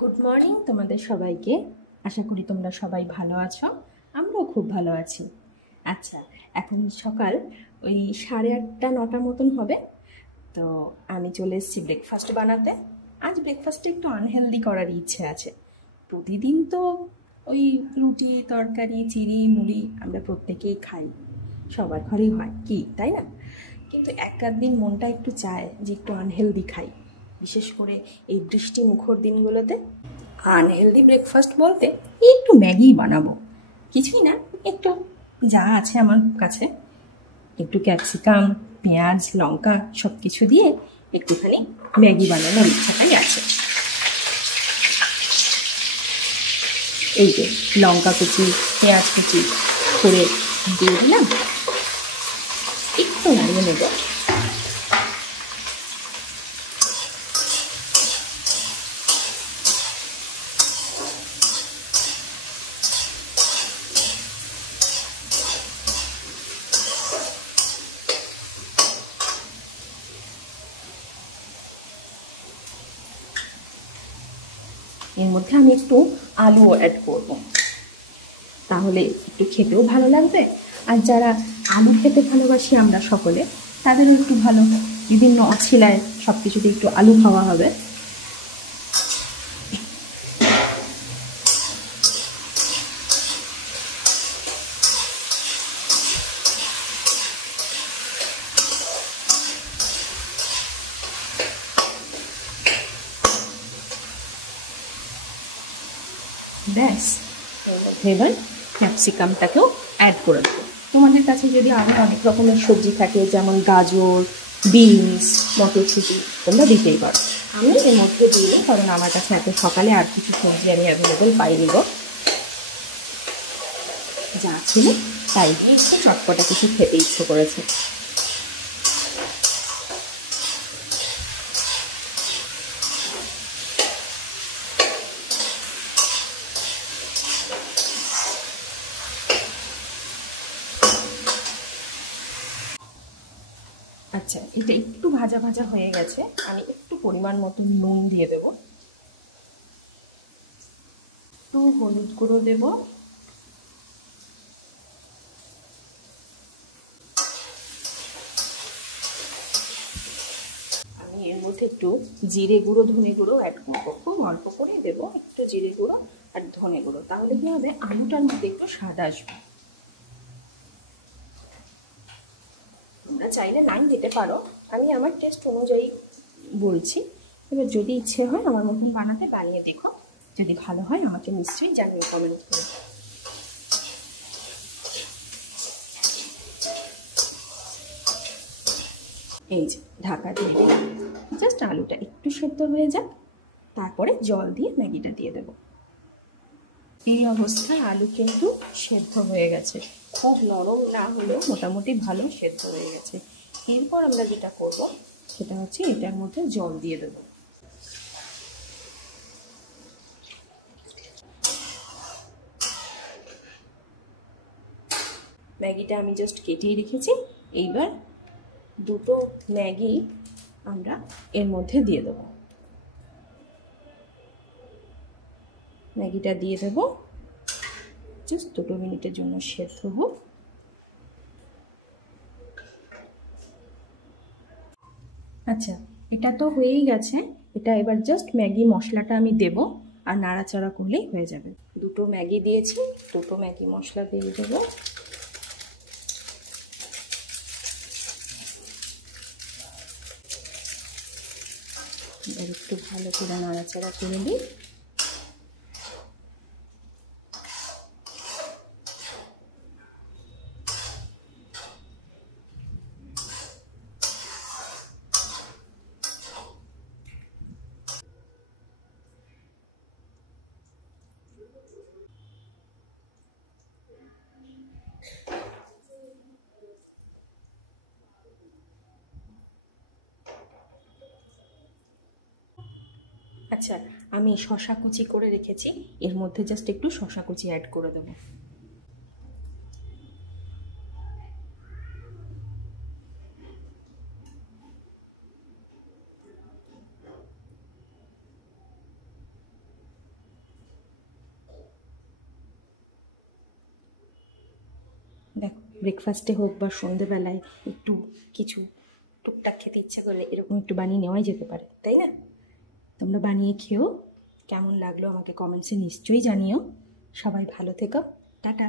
Good morning তোমাদের সবাইকে। আশা করি তোমরা সবাই ভালো আছো, আমরাও খুব ভালো আছি। আচ্ছা, এখন সকাল ওই 8:30-9টার মতন হবে। তো আমি চলে এসেছি ব্রেকফাস্ট বানাতে। আজ ব্রেকফাস্টে একটু আনহেলদি করার ইচ্ছে আছে। প্রতিদিন তো ওই রুটি তরকারি চিড়ি মুড়ি আমরা প্রত্যেকেই খাই, সবার ঘরেই হয় কি, তাই না? কিন্তু এক আধ দিন মনটা একটু চায় যে একটু আনহেলদি খাই, বিশেষ করে এই বৃষ্টি মুখর দিনগুলোতে। আনহেলদি ব্রেকফাস্ট বলতে একটু ম্যাগি বানাবো, কিছুই না, একটু যা আছে আমার কাছে, একটু ক্যাপসিকাম পেঁয়াজ লঙ্কা সব কিছু দিয়ে একটুখানি ম্যাগি বানানোর ইচ্ছাটাই আছে। এই যে লঙ্কা কুচি পেঁয়াজ কুচি করে দিয়ে দিলাম, একটু নাড়িয়ে নেব। এর মধ্যে আমি একটু আলুও অ্যাড করব, তাহলে একটু খেতেও ভালো লাগবে। আর যারা আলু খেতে ভালোবাসি আমরা সকলে, তাদেরও একটু ভালো, বিভিন্ন অছিলায় সব কিছুতে একটু আলু খাওয়া হবে। ব্যাস, এবার ক্যাপসিকামটাকেও অ্যাড করে দেবো। তোমাদের কাছে যদি আরও অনেক রকমের সবজি থাকে, যেমন গাজর বিনস মটরশুঁটি, তোমরা দিতেই পারো। আমি এর মধ্যে দিই, কারণ আমার কাছে এত সকালে আর কিছু সবজি আমি অ্যাভেলেবল পাইনি গো, যা ছিল তাই দিয়ে একটু চটপটা কিছু খেতে ইচ্ছে করেছে। আচ্ছা, এটা একটু ভাজা ভাজা হয়ে গেছে, আমি একটু পরিমাণ মতো নুন দিয়ে দেব, একটু হলুদ গুঁড়ো দেব, আমি এর মধ্যে একটু জিরে গুঁড়ো ধনে গুঁড়ো অ্যাড করবো, খুব অল্প করে দেবো, একটু জিরে গুঁড়ো আর ধনে গুঁড়ো, তাহলে কি হবে আলুটার মধ্যে একটু স্বাদ আসবে। তোমরা চাইলে নাম দিতে পারো, আমি আমার টেস্ট অনুযায়ী বলছি। এবার যদি ইচ্ছে হয় আমার মতন বানাতে, বানিয়ে দেখো, যদি ভালো হয় আমাকে নিশ্চয়ই জানিয়ে কমেন্ট করে। এই যে ঢাকা দিয়ে দিলাম, জাস্ট আলুটা একটু সেদ্ধ হয়ে যাক, তারপরে জল দিয়ে ম্যাগিটা দিয়ে দেবো। এই অবস্থায় আলু কিন্তু সেদ্ধ হয়ে গেছে, খুব নরম না হলেও মোটামুটি ভালো সেদ্ধ হয়ে গেছে। এরপর আমরা যেটা করব সেটা হচ্ছে এটার মধ্যে জল দিয়ে দেবো। ম্যাগিটা আমি জাস্ট কেটেই রেখেছি, এইবার দুটো ম্যাগি আমরা এর মধ্যে দিয়ে দেবো। ম্যাগিটা দিয়ে দেবো, জাস্ট 2 মিনিটের জন্য সেদ্ধ হোক। আচ্ছা, এটা তো হয়েই গেছে, এটা এবার জাস্ট ম্যাগি মশলাটা আমি দেব আর নাড়াচাড়া করলেই হয়ে যাবে। দুটো ম্যাগি দিয়েছি, দুটো ম্যাগি মশলা দিয়ে দেবো। এবার একটু ভালো করে নাড়াচাড়া করে দিই। আচ্ছা, আমি শশা কুচি করে রেখেছি, এর মধ্যে জাস্ট একটু শশা কুচি অ্যাড করে দেবো। দেখো ব্রেকফাস্টে হোক বা সন্ধেবেলায় একটু কিছু টুকটাক খেতে ইচ্ছা করলে এরকম একটু বানিয়ে নেওয়াই যেতে পারে, তাই না? তোমরা বানিয়ে খেও, কেমন লাগলো আমাকে কমেন্টসে নিশ্চয়ই জানিও। সবাই ভালো থেকো, টাটা।